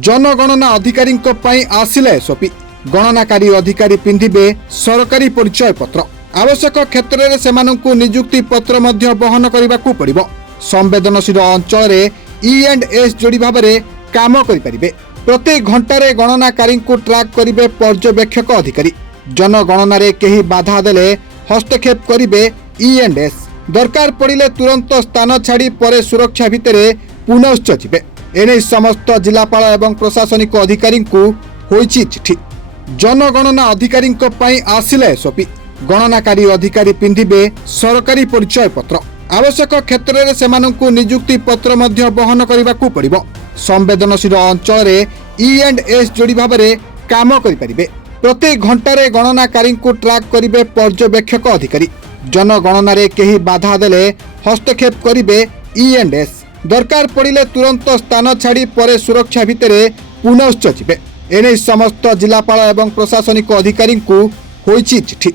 जनगणना अधिकारी आसिला एसओपी गणनाकारी अधिकारी पिंधिबे सरकारी परिचय पत्र आवश्यक क्षेत्र में सेमानंकु नियुक्ति पत्र मध्य बहन करने पड़िबो। संवेदनशील अंचल E&S जोड़ी भाव में काम करें। प्रत्येक घंटे गणनाकारी ट्रैक करेंगे पर्यवेक्षक अधिकारी। जनगणना कहीं बाधा देले हस्तक्षेप करेंगे E&S दरकार पड़िले तुरंत स्थान छाड़ी परे सुरक्षा भितर पुनश्च जिबे। एने समस्त जिलापाल एवं प्रशासनिक अधिकारी होईछि चिठी। जनगणना अधिकारी आसिला एसओपी गणनाकारी अधिकारी पिंधिबे सरकारी परिचय पत्र आवश्यक क्षेत्र में सेमानंकु नियुक्ति पत्र मध्य बहन करने पड़िबो। संवेदनशील अंचल E&S जोड़ी भाव में काम करें। प्रत्येक घंटे गणनाकारी ट्रैक करेंगे पर्यवेक्षक अधिकारी। जनगणना कहीं बाधा देले हस्तक्षेप करेंगे E&S दरकार पड़िले तुरंत स्थान छाड़ी परे सुरक्षा भितर पुनश्च जिबे। एने समस्त जिलापाल एवं प्रशासनिक अधिकारी होईछि चिठी।